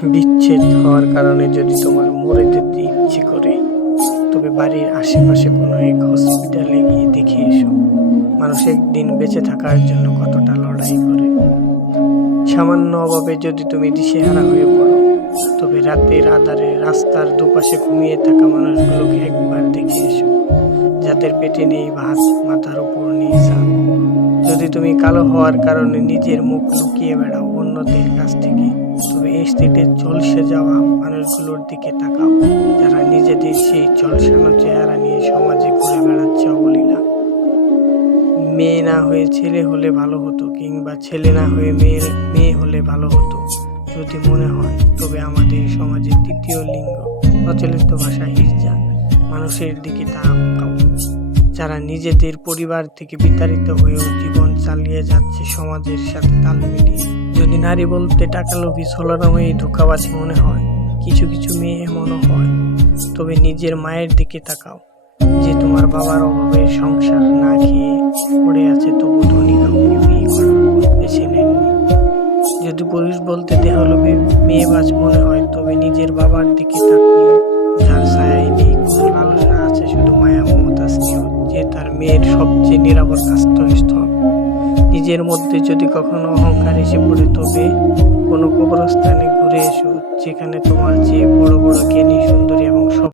বিচ্ছেদ হওয়ার কারণে যদি তোমার মরে যেতে ইচ্ছে করে, তবে বাড়ির আশেপাশে কোনো এক হসপিটালে গিয়ে দেখে এসো। মানুষ একদিন বেঁচে থাকার জন্য কতটা লড়াই করে। সামান্য অভাবে যদি তুমি দিশেহারা হয়ে পড়ো, তবে রাতের আধারে রাস্তার দুপাশে ঘুমিয়ে থাকা মানুষগুলোকে একবার দেখে এসো। যাদের পেটে নেই ভাত, মাথার উপর নেই ছাদ যদি তুমি কালো হওয়ার কারণে নিজের মুখ লুকিয়ে বেড়াও অন্যদের কাছ থেকে, তবে এই স্টেটে ঝলসে যাওয়া মানুষগুলোর দিকে তাকাও, যারা নিজেদের সেই ঝলসানো চেহারা নিয়ে সমাজে ঘুরে বেড়াচ্ছে অবলীলা। মেয়ে না হয়ে ছেলে হলে ভালো হতো, কিংবা ছেলে না হয়ে মেয়ে মেয়ে হলে ভালো হতো, যদি মনে হয়, তবে আমাদের সমাজের তৃতীয় লিঙ্গ প্রচলিত ভাষা হিজা মানুষের দিকে তাকাও। যারা নিজেদের পরিবার থেকে বিতাড়িত হয়েও জীবন চালিয়ে যাচ্ছে সমাজের সাথে তাল মিলিয়ে। যদি নারী বলতে টাকা লোভী ছলনাময়ী ধোকাবাজ মনে হয়, কিছু কিছু মেয়ে এমনও হয়। তবে নিজের মায়ের দিকে তাকাও, যে তোমার বাবার অভাবে সংসার না খেয়ে পড়ে আছে, তবু ধনী কাউকে বিয়ে করার বেছে নেননি। যদি পুরুষ বলতে দেহলোভী মেয়ে বাজ মনে হয়, তবে নিজের বাবার দিকে তাকিয়ে তার মেয়ের সবচেয়ে নিরাপদ আশ্রয়স্থল নিজের মধ্যে যদি কখনো অহংকার এসে পড়ে, তবে কোনো কবরস্থানে ঘুরে এসো, যেখানে তোমার চেয়ে বড় বড় জ্ঞানী, সুন্দরী এবং সব